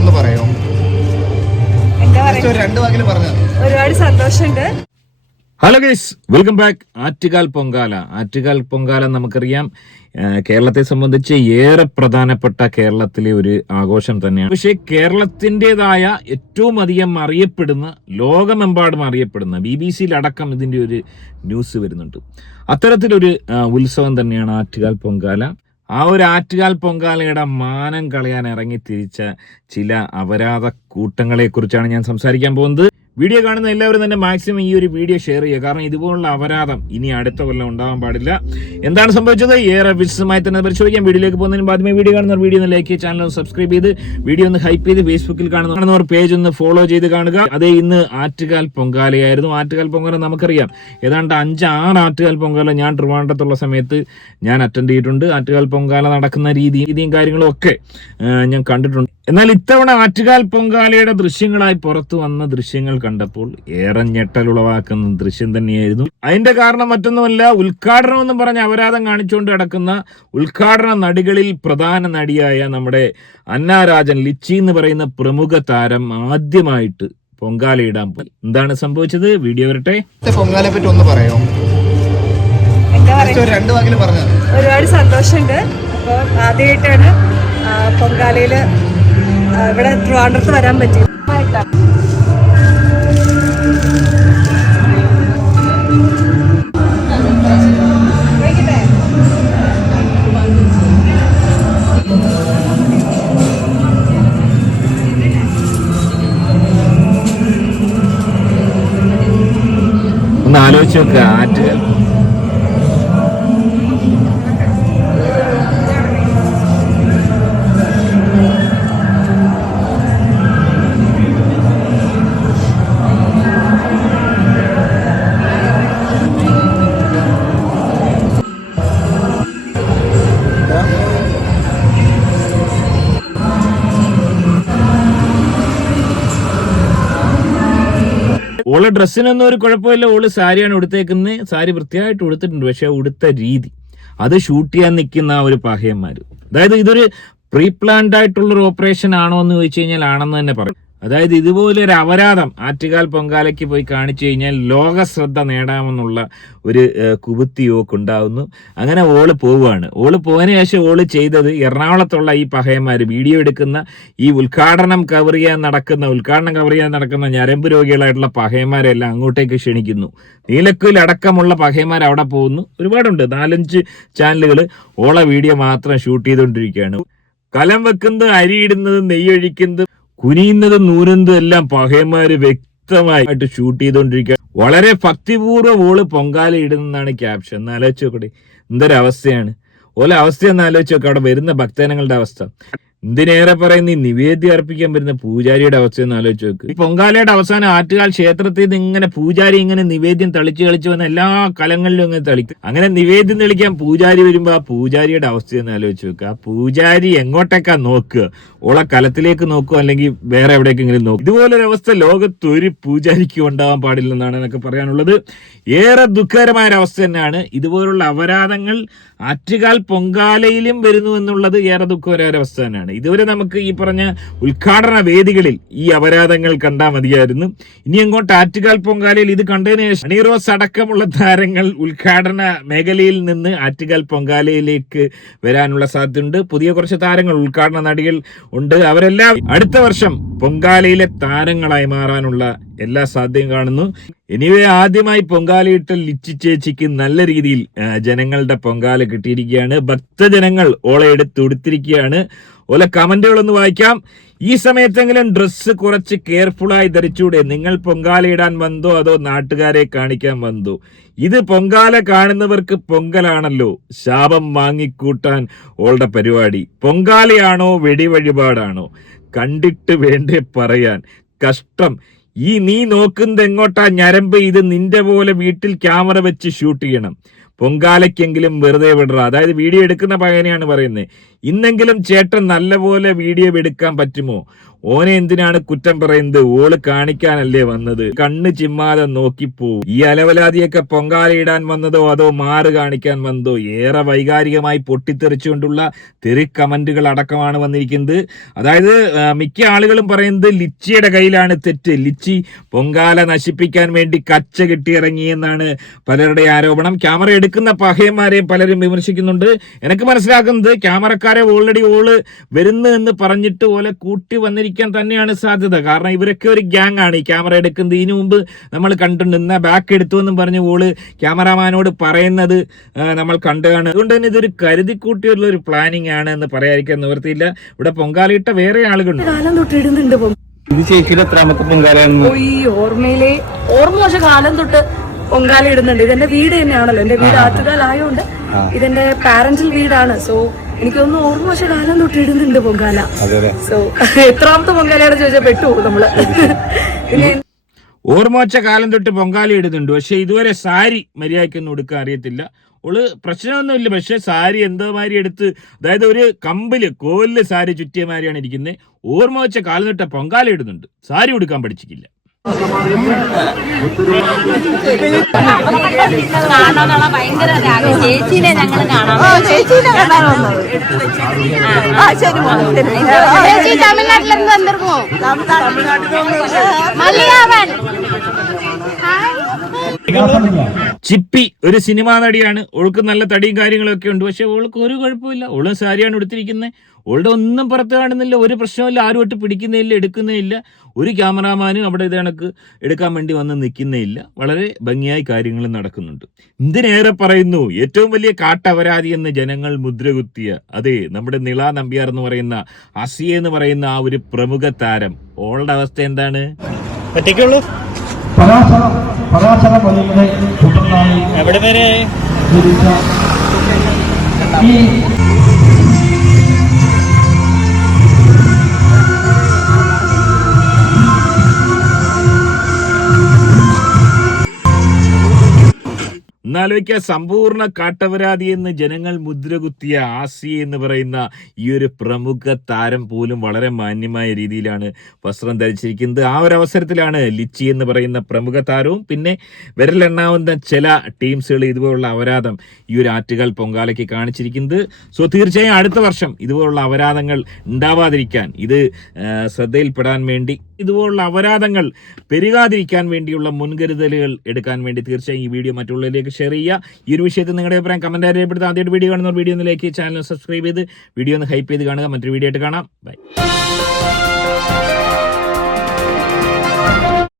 ഒന്ന് പറയോ? ഒരുപാട് സന്തോഷമുണ്ട്. Hello guys, welcome back. Attukal Pongala. Attukal Pongala നമുക്കറിയാം, കേരളത്തെ സംബന്ധിച്ച് ഏറെ പ്രധാനപ്പെട്ട കേരളത്തിലെ ഒരു ആഘോഷം തന്നെയാണ്. പക്ഷേ കേരളത്തിൻ്റെതായ ഏറ്റവും അധികം അറിയപ്പെടുന്ന, ലോകമെമ്പാടും അറിയപ്പെടുന്ന, BBC അടക്കം ഇതിൻ്റെ ഒരു ന്യൂസ് വരുന്നുണ്ട്. അത്തരത്തിലൊരു ഉത്സവം തന്നെയാണ് ആറ്റുകാൽ പൊങ്കാല. ആ ഒരു ആറ്റുകാൽ പൊങ്കാലയുടെ മാനം കളയാൻ ഇറങ്ങി തിരിച്ച ചില അപരാധ കൂട്ടങ്ങളെ കുറിച്ചാണ് ഞാൻ സംസാരിക്കാൻ പോകുന്നത്. വീഡിയോ കാണുന്ന എല്ലാവരും തന്നെ മാക്സിമം ഈ ഒരു വീഡിയോ ഷെയർ ചെയ്യുക. കാരണം ഇതുപോലുള്ള അപരാധം ഇനി അടുത്ത കൊല്ലം ഉണ്ടാവാൻ പാടില്ല. എന്താണ് സംഭവിച്ചത് ഏറെ വിശദമായി തന്നെ പരിശോധിക്കാം. വീഡിയോയിലേക്ക് പോകുന്നതിന് ആദ്യമേ വീഡിയോ കാണുന്നവർ വീഡിയോ ഒന്ന് ലൈക്ക് ചെയ്ത് ചാനൽ ഒന്ന് സബ്സ്ക്രൈബ് ചെയ്ത് വീഡിയോ ഒന്ന് ഹൈപ്പ് ചെയ്ത് ഫേസ്ബുക്കിൽ കാണുന്നവർ പേജ് ഒന്ന് ഫോളോ ചെയ്ത് കാണുക. അതേ, ഇന്ന് ആറ്റുകാൽ പൊങ്കാലയായിരുന്നു. ആറ്റുകാൽ പൊങ്കാല നമുക്കറിയാം, ഏതാണ്ട് 5-6 ആറ്റുകാൽ പൊങ്കാല ഞാൻ ട്രിവാൻഡ്രത്തുള്ള സമയത്ത് ഞാൻ അറ്റൻഡ് ചെയ്തിട്ടുണ്ട്. ആറ്റുകാൽ പൊങ്കാല നടക്കുന്ന രീതിയും കാര്യങ്ങളും ഒക്കെ ഞാൻ കണ്ടിട്ടുണ്ട്. എന്നാൽ ഇത്തവണ ആറ്റുകാൽ പൊങ്കാലയുടെ ദൃശ്യങ്ങളായി പുറത്തു വന്ന ദൃശ്യങ്ങൾ കണ്ടപ്പോൾ ഏറെ ഞെട്ടലുളവാക്കുന്ന ദൃശ്യം തന്നെയായിരുന്നു. അതിന്റെ കാരണം മറ്റൊന്നുമല്ല, ഉദ്ഘാടനം എന്നും പറഞ്ഞ അപരാധം കാണിച്ചുകൊണ്ട് കിടക്കുന്ന ഉദ്ഘാടന നടികളിൽ പ്രധാന നടിയായ നമ്മുടെ അന്നാരാജൻ ലിച്ചി എന്ന് പറയുന്ന പ്രമുഖ താരം ആദ്യമായിട്ട് പൊങ്കാലയിടാൻ പോയി. എന്താണ് സംഭവിച്ചത്? വീഡിയോ വരട്ടെ. പൊങ്കാലയെ പറ്റി ഒന്ന് പറയോ? ഒരുപാട് സന്തോഷമുണ്ട്. അപ്പോൾ ആദ്യമായിട്ടാണ് പൊങ്കാലയില് ഇവിടെ ട്രിവാൻഡ്രത്ത് വരാൻ പറ്റി. ഒന്ന് ആലോചിച്ച് നോക്കുക. ആറ്റുകാൽ ഓള് ഡ്രസ്സിനൊന്നും ഒരു കുഴപ്പമില്ല. ഓള് സാരിയാണ് ഉടുത്തേക്കുന്നത്. സാരി വൃത്തിയായിട്ട് ഉടുത്തിട്ടുണ്ട്. പക്ഷെ ഉടുത്ത രീതി, അത് ഷൂട്ട് ചെയ്യാൻ നിൽക്കുന്ന ആ ഒരു പഹയന്മാര്, അതായത് ഇതൊരു പ്രീ പ്ലാൻഡ് ആയിട്ടുള്ളൊരു ഓപ്പറേഷൻ ആണോ എന്ന് ചോദിച്ചു കഴിഞ്ഞാൽ ആണെന്ന് തന്നെ പറയും. അതായത് ഇതുപോലെ ഒരു അപരാധം ആറ്റുകാൽ പൊങ്കാലയ്ക്ക് പോയി കാണിച്ചു കഴിഞ്ഞാൽ ലോക ശ്രദ്ധ നേടാമെന്നുള്ള ഒരു കുബുത്തിയോക്ക് ഉണ്ടാവുന്നു. അങ്ങനെ ഓള് പോവുകയാണ്. ഓള് പോയതിനു ശേഷം ഓള് ചെയ്തത്, എറണാകുളത്തുള്ള ഈ പഹയന്മാർ വീഡിയോ എടുക്കുന്ന, ഈ ഉദ്ഘാടനം കവർ ചെയ്യാൻ നടക്കുന്ന ഞരമ്പ് രോഗികളായിട്ടുള്ള പഹയന്മാരെല്ലാം അങ്ങോട്ടേക്ക് ക്ഷണിക്കുന്നു. നീലക്കുയിലടക്കമുള്ള പഹയന്മാർ അവിടെ പോകുന്നു. ഒരുപാടുണ്ട്, 4-5 ചാനലുകൾ ഓള വീഡിയോ മാത്രം ഷൂട്ട് ചെയ്തുകൊണ്ടിരിക്കുകയാണ്. കലം വെക്കുന്നത്, അരിയിടുന്നത്, നെയ്യൊഴിക്കുന്നത്, കുനിയുന്നതും നൂരുന്നതും എല്ലാം പഹയന്മാര് വ്യക്തമായിട്ട് ഷൂട്ട് ചെയ്തുകൊണ്ടിരിക്കുക. വളരെ ഭക്തിപൂർവ്വം ഓള് പൊങ്കാല ഇടുന്നതാണ് ക്യാപ്ഷൻ. ഒന്ന് ആലോചിച്ച് നോക്കട്ടെ, എന്തൊരവസ്ഥയാണ് ഓല അവസ്ഥ ഒന്ന് ആലോചിച്ച് നോക്കുക. അവിടെ വരുന്ന ഭക്തജനങ്ങളുടെ അവസ്ഥ, എന്തിനേറെ പറയുന്ന ഈ നിവേദ്യം അർപ്പിക്കാൻ വരുന്ന പൂജാരിയുടെ അവസ്ഥയെന്ന് ആലോചിച്ച് നോക്ക്. ഈ പൊങ്കാലയുടെ അവസാനം ആറ്റുകാൽ ക്ഷേത്രത്തിൽ നിന്ന് ഇങ്ങനെ പൂജാരി ഇങ്ങനെ നിവേദ്യം കളിച്ച് വന്ന എല്ലാ കലങ്ങളിലും ഇങ്ങനെ തളിക്കും. അങ്ങനെ നിവേദ്യം തെളിക്കാൻ പൂജാരി വരുമ്പോ ആ പൂജാരിയുടെ അവസ്ഥയെന്ന് ആലോചിച്ച് നോക്കുക. ആ പൂജാരി എങ്ങോട്ടേക്കാ നോക്കുക? ഓളെ കലത്തിലേക്ക് നോക്കുക, അല്ലെങ്കിൽ വേറെ എവിടേക്കെങ്കിലും നോക്കുക. ഇതുപോലൊരവസ്ഥ ലോകത്ത് ഒരു പൂജാരിക്കും ഉണ്ടാവാൻ പാടില്ലെന്നാണ് എനിക്ക് പറയാനുള്ളത്. ഏറെ ദുഃഖകരമായ ഒരവസ്ഥ തന്നെയാണ്. ഇതുപോലുള്ള അപരാധങ്ങൾ ആറ്റുകാൽ പൊങ്കാലയിലും വരുന്നു എന്നുള്ളത് ഏറെ ദുഃഖകരമായ അവസ്ഥ തന്നെയാണ്. ഇതുവരെ നമുക്ക് ഈ പറഞ്ഞ ഉദ്ഘാടന വേദികളിൽ ഈ അപരാധങ്ങൾ കണ്ടാൽ മതിയായിരുന്നു. ഇനി അങ്ങോട്ട് ആറ്റുകാൽ പൊങ്കാലയിൽ ഇത് കണ്ടതിന് ശേഷം അണിറോസ് അടക്കമുള്ള താരങ്ങൾ ഉദ്ഘാടന മേഖലയിൽ നിന്ന് ആറ്റുകാൽ പൊങ്കാലയിലേക്ക് വരാനുള്ള സാധ്യതയുണ്ട്. പുതിയ കുറച്ച് താരങ്ങൾ, ഉദ്ഘാടന നടികൾ ഉണ്ട്. അവരെല്ലാം അടുത്ത വർഷം പൊങ്കാലയിലെ താരങ്ങളായി മാറാനുള്ള എല്ലാ സാധ്യതയും കാണുന്നു. എനിവേ, ആദ്യമായി പൊങ്കാലയിട്ട ലിച്ചി ചേച്ചിക്ക് നല്ല രീതിയിൽ ജനങ്ങളുടെ പൊങ്കാല കിട്ടിയിരിക്കുകയാണ്. ഭക്തജനങ്ങൾ ഓളെ എടുത്ത് ഉടുത്തിരിക്കുകയാണ്. ഓലെ കമന്റുകളൊന്ന് വായിക്കാം. ഈ സമയത്തെങ്കിലും ഡ്രസ്സ് കുറച്ച് കെയർഫുള്ളായി ധരിച്ചൂടെ? നിങ്ങൾ പൊങ്കാലയിടാൻ വന്നോ അതോ നാട്ടുകാരെ കാണിക്കാൻ വന്നോ? ഇത് പൊങ്കാല കാണുന്നവർക്ക് പൊങ്കലാണല്ലോ. ശാപം വാങ്ങിക്കൂട്ടാൻ ഓളുടെ പരിപാടി. പൊങ്കാലയാണോ വെടിവഴിപാടാണോ? കണ്ടിട്ട് വേണ്ടേ പറയാൻ. കഷ്ടം. നീ നോക്കുന്നത് എങ്ങോട്ടാ ഞരമ്പ്? ഇത് നിന്റെ പോലെ വീട്ടിൽ ക്യാമറ വെച്ച് ഷൂട്ട് ചെയ്യണം. പൊങ്കാലയ്ക്കെങ്കിലും വെറുതെ വിടറ. അതായത് വീഡിയോ എടുക്കുന്ന പയ്യനെയാണ് പറയുന്നത്. ഇന്നെങ്കിലും ചേട്ടൻ നല്ലപോലെ വീഡിയോ എടുക്കാൻ പറ്റുമോ? ഓനെ എന്തിനാണ് കുറ്റം പറയുന്നത്? ഓള് കാണിക്കാനല്ലേ വന്നത്? കണ്ണ് ചിമ്മാതെ നോക്കിപ്പോ. ഈ അലവലാതിയൊക്കെ പൊങ്കാലയിടാൻ വന്നതോ അതോ മാറ് കാണിക്കാൻ വന്നതോ? ഏറെ വൈകാരികമായി പൊട്ടിത്തെറിച്ചുകൊണ്ടുള്ള തെറി കമന്റുകൾ അടക്കമാണ് വന്നിരിക്കുന്നത്. അതായത് മിക്ക ആളുകളും പറയുന്നത് ലിച്ചിയുടെ കയ്യിലാണ് തെറ്റ്, ലിച്ചി പൊങ്കാല നശിപ്പിക്കാൻ വേണ്ടി കച്ച കെട്ടിയിറങ്ങിയെന്നാണ് പലരുടെ ആരോപണം. ക്യാമറ എടുക്കുന്ന പഹയന്മാരെയും പലരും വിമർശിക്കുന്നുണ്ട്. എനിക്ക് മനസ്സിലാക്കുന്നത് ക്യാമറക്കാരെ ഓൾറെഡി ഓള് വരുന്നു എന്ന് പറഞ്ഞിട്ട് ഓലെ കൂട്ടി വന്നിരിക്കാൻ തന്നെയാണ് സാധ്യത. കാരണം ഇവരൊക്കെ ഒരു ഗ്യാങ് ആണ്. ഈ ക്യാമറ എടുക്കുന്നത് ഇതിനു മുമ്പ് നമ്മൾ കണ്ടിട്ടുണ്ട്. എന്നാ ബാക്ക് എടുത്തു എന്നും പറഞ്ഞ് ഓള് ക്യാമറാമാനോട് പറയുന്നത് നമ്മൾ കണ്ടുകാണ്. അതുകൊണ്ട് തന്നെ ഇതൊരു കരുതിക്കൂട്ടിയുള്ള ഒരു പ്ലാനിങ് ആണ് എന്ന് പറയാതിരിക്കാൻ നിവൃത്തിയില്ല. ഇവിടെ പൊങ്കാലയിട്ട വേറെ ആളുകളുണ്ട്. കാലം തൊട്ട് ഇടുന്നുണ്ട് ഇത് ചേച്ചിയുടെ എത്രാമത്തെ പൊങ്കാലയാണ്? ഈ ഓർമ്മ വെച്ച കാലം തൊട്ട് പൊങ്കാല ഇടുന്നുണ്ട്. ഇതെന്റെ വീട് തന്നെയാണല്ലോ, എന്റെ വീട് ആറ്റുകാലായോണ്ട് ഇതെന്റെ പാരന്റൽ വീടാണ്. സോ എനിക്കൊന്ന് ഓർമ്മ വെച്ച കാലം തൊട്ട് ഇടുന്നുണ്ട് പൊങ്കാല. സോ എത്രാമത്തെ പൊങ്കാലയാണ് ചോദിച്ചാൽ പെട്ടുപോകും നമ്മള്. പിന്നെ ഓർമ്മ വെച്ച കാലം തൊട്ട് പൊങ്കാല ഇടുന്നുണ്ട്. പക്ഷെ ഇതുവരെ സാരി മര്യാദയ്ക്കൊന്നും ഉടുക്കാൻ അറിയത്തില്ല. ഓള് പ്രശ്നമൊന്നുമില്ല. പക്ഷെ സാരി എന്തോ മാതിരി എടുത്ത്, അതായത് ഒരു കോലില് സാരി ചുറ്റിയ മാതിരിയാണ് ഇരിക്കുന്നത്. ഓർമ്മ വെച്ച കാലം തൊട്ട് പൊങ്കാല ഇടുന്നുണ്ട്, സാരി ഉടുക്കാൻ പഠിച്ചിട്ടില്ല. കാണാനുള്ള ഭയങ്കര ചേച്ചീനെ ഞങ്ങൾ കാണാൻ ചേച്ചി തമിഴ്നാട്ടിലെന്ത് വന്നിരുന്നു മലയാളൻ ചിപ്പി ഒരു സിനിമാ നടിയാണ്. ഓൾക്ക് നല്ല തടിയും കാര്യങ്ങളൊക്കെ ഉണ്ട്. പക്ഷെ ഓൾക്ക് ഒരു കുഴപ്പമില്ല. ഓളും സാരിയാണ് എടുത്തിരിക്കുന്നത്. ഓളുടെ ഒന്നും പുറത്ത് കാണുന്നില്ല, ഒരു പ്രശ്നമില്ല. ആരും ഒട്ട് പിടിക്കുന്നില്ല, എടുക്കുന്നില്ല. ഒരു ക്യാമറാമാനും അവിടെ ഇത് കണക്ക് എടുക്കാൻ വേണ്ടി വന്ന് നിൽക്കുന്നില്ല. വളരെ ഭംഗിയായി കാര്യങ്ങൾ നടക്കുന്നുണ്ട്. എന്തിനേറെ പറയുന്നു, ഏറ്റവും വലിയ കാട്ടപരാധി എന്ന് ജനങ്ങൾ മുദ്രകുത്തിയ അതെ നമ്മുടെ നിള നമ്പ്യാർ എന്ന് പറയുന്ന അസിയ എന്ന് പറയുന്ന ആ ഒരു പ്രമുഖ താരം, ഓളുടെ അവസ്ഥ എന്താണ്? ഒറ്റയ്ക്കുള്ളൂ? പരാശര വലിയുടെ പുത്രനായി എവിടെ വരെ ജനിച്ച ഈ എന്നാലോചിക്കുക, സമ്പൂർണ്ണ കാട്ടപരാധി എന്ന് ജനങ്ങൾ മുദ്രകുത്തിയ ആസി എന്ന് പറയുന്ന ഈ ഒരു പ്രമുഖ താരം പോലും വളരെ മാന്യമായ രീതിയിലാണ് വസ്ത്രം ധരിച്ചിരിക്കുന്നത്. ആ ഒരു അവസരത്തിലാണ് ലിച്ചി എന്ന് പറയുന്ന പ്രമുഖ താരവും പിന്നെ വിരലെണ്ണാവുന്ന ചില ടീംസുകൾ ഇതുപോലുള്ള അപരാധം ഈ ഒരു ആറ്റുകാൽ പൊങ്കാലയ്ക്ക് കാണിച്ചിരിക്കുന്നത്. സോ തീർച്ചയായും അടുത്ത വർഷം ഇതുപോലുള്ള അപരാധങ്ങൾ ഉണ്ടാവാതിരിക്കാൻ, ഇത് ശ്രദ്ധയിൽപ്പെടാൻ വേണ്ടി, ഇതുപോലുള്ള അപരാധങ്ങൾ പെരുകാതിരിക്കാൻ വേണ്ടിയുള്ള മുൻകരുതലുകൾ എടുക്കാൻ വേണ്ടി തീർച്ചയായും ഈ വീഡിയോ മറ്റുള്ളവരിലേക്ക് ഷെയർ ചെയ്യുക. ഈ ഒരു വിഷയത്തിൽ നിങ്ങളുടെ അഭിപ്രായം കമന്റ് രേഖപ്പെടുത്തുക. ആദ്യമായിട്ട് വീഡിയോ കാണുന്നവർ വീഡിയോ ഒന്ന് ലൈക്ക് ചെയ്ത് ചാനൽ സബ്സ്ക്രൈബ് ചെയ്ത് വീഡിയോ ഒന്ന് ഹൈപ്പ് ചെയ്ത് കാണുക. മറ്റൊരു വീഡിയോ ആയിട്ട് കാണാം. ബൈ.